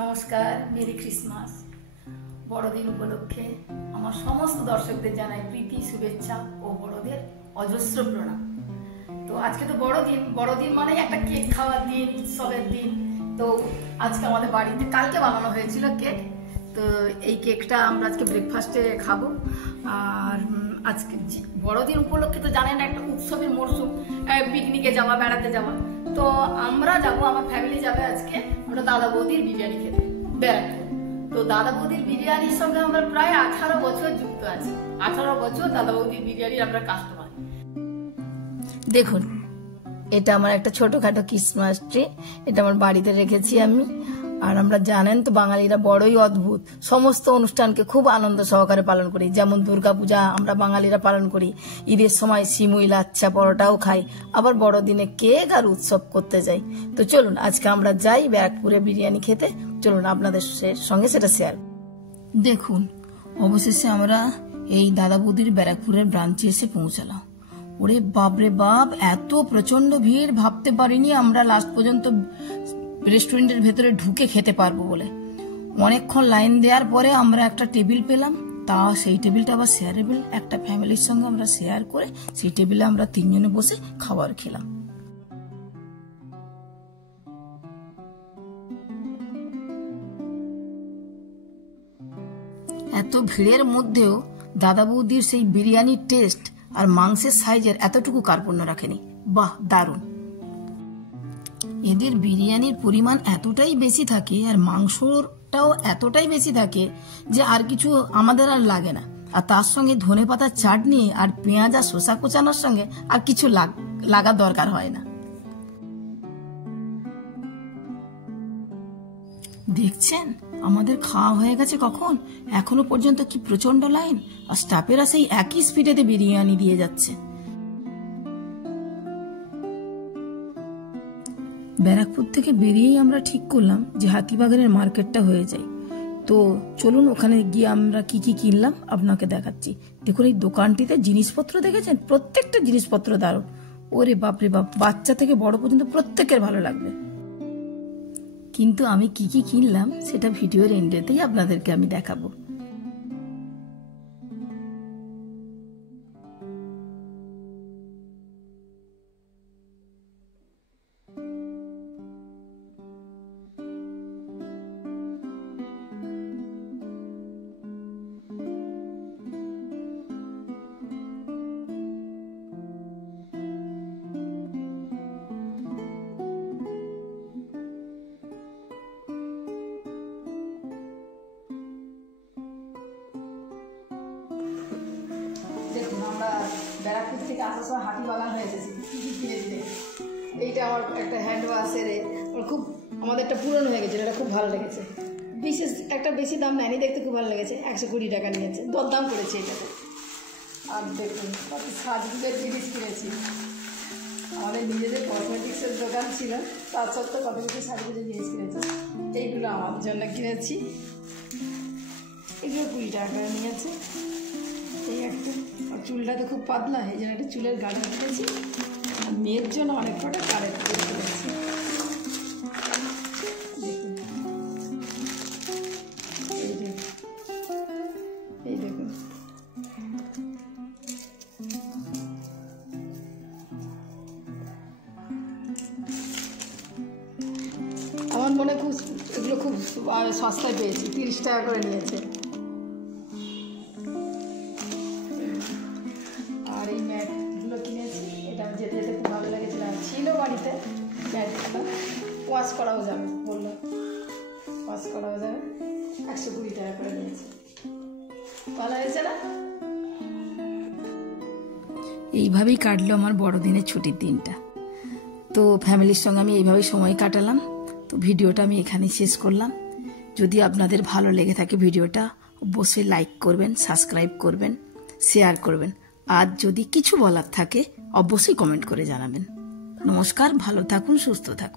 নমস্কার, merry Christmas. বড়দিন উপলক্ষে আমার সমস্ত দর্শকদের জানাই প্রীতি, শুভেচ্ছা ও বড়দের অজস্র প্রণাম। তো আজকে তো বড়দিন মানে একটা কেক খাওয়ার দিন, উৎসবের দিন। তো আজকে আমাদের বাড়িতে কালকে বানানো হয়েছিল কেক। তো এই কেকটা আমরা আজকে ব্রেকফাস্টে খাবো। আর আজকে বড়দিন উপলক্ষে তো জানেন একটা উৎসবের মরশুম, পিকনিকে যাওয়া, বেড়াতে যাওয়া। তো আমরা যাবো, আমার ফ্যামিলি যাবে আজকে আমরা দাদা বৌদির বিরিয়ানি খেতে ব্যারাকপুর। তো দাদা বৌদির বিরিয়ানির সঙ্গে আমরা প্রায় 18 বছর যুক্ত আছি। 18 বছর দাদা বৌদির বিরিয়ানির আমরা কাস্টমার। দেখুন, এটা আমার একটা ছোটখাটো ক্রিসমাস ট্রি। এটা আমার বাড়িতে রেখেছি আমি। আর আমরা জানেন তো বাঙালিরা বড়ই অদ্ভুত, সমস্ত অনুষ্ঠানকে খুব আনন্দ সহকারে পালন করি। যেমন দুর্গাপূজা আমরা বাঙালিরা পালন করি, ঈদের সময় সিমুই, লাচ্ছা, পরোটাও খাই, আবার বড়দিনে কেক আর উৎসব করতে যাই। তো চলুন আজকে আমরা যাই ব্যারাকপুরে বিরিয়ানি খেতে। চলুন আপনাদের সঙ্গে সেটা শেয়ার। দেখুন, অবশেষে আমরা এই দাদা বৌদির ব্যারাকপুরের ব্রাঞ্চে এসে পৌঁছালাম। ওরে বাপরে বাপ, এত প্রচন্ড ভিড়, ভাবতে পারিনি আমরা লাস্ট পর্যন্ত রেস্টুরেন্টের ভেতরে ঢুকে খেতে পারবো বলে। অনেকক্ষণ লাইন দেওয়ার পরে আমরা একটা টেবিল পেলাম। তা সেই টেবিলটা আবার শেয়ারেবল, একটা ফ্যামিলির সঙ্গে আমরা শেয়ার করে সেই টেবিলে আমরা 3 জনে বসে খাবার খেলাম। এত ভিড়ের মধ্যেও দাদা বৌদির সেই বিরিয়ানির টেস্ট আর মাংসের সাইজের এতটুকু কার্পণ্য রাখেনি। বাহ, দারুণ! এদের বিরিয়ানির পরিমাণ এতটাই বেশি থাকে আর মাংসটাও এতটাই বেশি থাকে যে আর কিছু আমাদের আর লাগে না। আর তার সঙ্গে ধনেপাতার চাটনি আর পেঁয়াজ আর শসা কোচানোর সঙ্গে আর কিছু লাগা দরকার হয় না। দেখছেন আমাদের খাওয়া হয়ে গেছে কখন, এখনো পর্যন্ত কি প্রচন্ড লাইন। আর স্টাফেরা সেই একই স্পিডেতে বিরিয়ানি দিয়ে যাচ্ছে। ব্যারাকপুর থেকে বেরিয়েই আমরা ঠিক করলাম যে হাতিবাগানের মার্কেটটা হয়ে যায়। তো চলুন ওখানে গিয়ে আমরা কি কি কিনলাম আপনাকে দেখাচ্ছি। দেখুন এই দোকানটিতে জিনিসপত্র দেখেছেন, প্রত্যেকটা জিনিসপত্র দারুণ। ওরে বাপরে বাপ, বাচ্চা থেকে বড় পর্যন্ত প্রত্যেকের ভালো লাগবে। কিন্তু আমি কি কি কিনলাম সেটা ভিডিওর এন্ডেতেই আপনাদেরকে আমি দেখাবো। দেখুন, আমরা ব্যারাকপুর থেকে আসার সময় হাতিবাগান হয়ে এসেছি। কী কী কিনেছি দেখুন। এইটা আমার একটা হ্যান্ড ওয়াশের, খুব আমাদেরটা পুরনো হয়ে গেছে, এটা খুব ভালো লেগেছে। বিশেষ একটা বেশি দাম নেয়নি, দেখতে খুব ভালো লেগেছে। 120 টাকা নিয়েছে, দরদাম করেছে এটাতে। আর দেখুন সাজগুলোর জিনিস কিনেছি। আমাদের নিজেদের কসমেটিক্সের দোকান ছিল, তার সত্ত্বেও কত কিছু সাজগুলোর জিনিস কিনেছি। এইগুলো আমার জন্য কিনেছি, এগুলো 20 টাকা করে নিয়েছে। এই একটা, আর চুলটা তো খুব পাতলা, এই জন্য একটা চুলের গাড়ি কিনেছি। আর মেয়ের জন্য অনেক কটা কারেক্ট করে কিনেছি। দেখুন এই দেখুন, আমার মনে খুব এগুলো খুব সস্তায় পেয়েছি, 30 টাকা করে নিয়েছে। আর এই ম্যাটগুলো কিনেছি, এটা যেতে যেতে খুব ভালো লেগেছিল। ছিল বাড়িতে ম্যাটগুলো, ওয়াশ করাও যাবে বললো, ওয়াশ করাও যাবে। 120 টাকা করে নিয়েছি। ভালো হয়েছে না? এইভাবেই কাটলো আমার বড়দিনের ছুটির দিনটা। তো ফ্যামিলির সঙ্গে আমি এইভাবেই সময় কাটালাম। তো ভিডিওটা আমি এখানেই শেষ করলাম। যদি আপনাদের ভালো লেগে থাকে ভিডিওটা, অবশ্যই লাইক করবেন, সাবস্ক্রাইব করবেন, শেয়ার করবেন। আর যদি কিছু বলার থাকে অবশ্যই কমেন্ট করে জানাবেন। নমস্কার, ভালো থাকুন, সুস্থ থাকুন।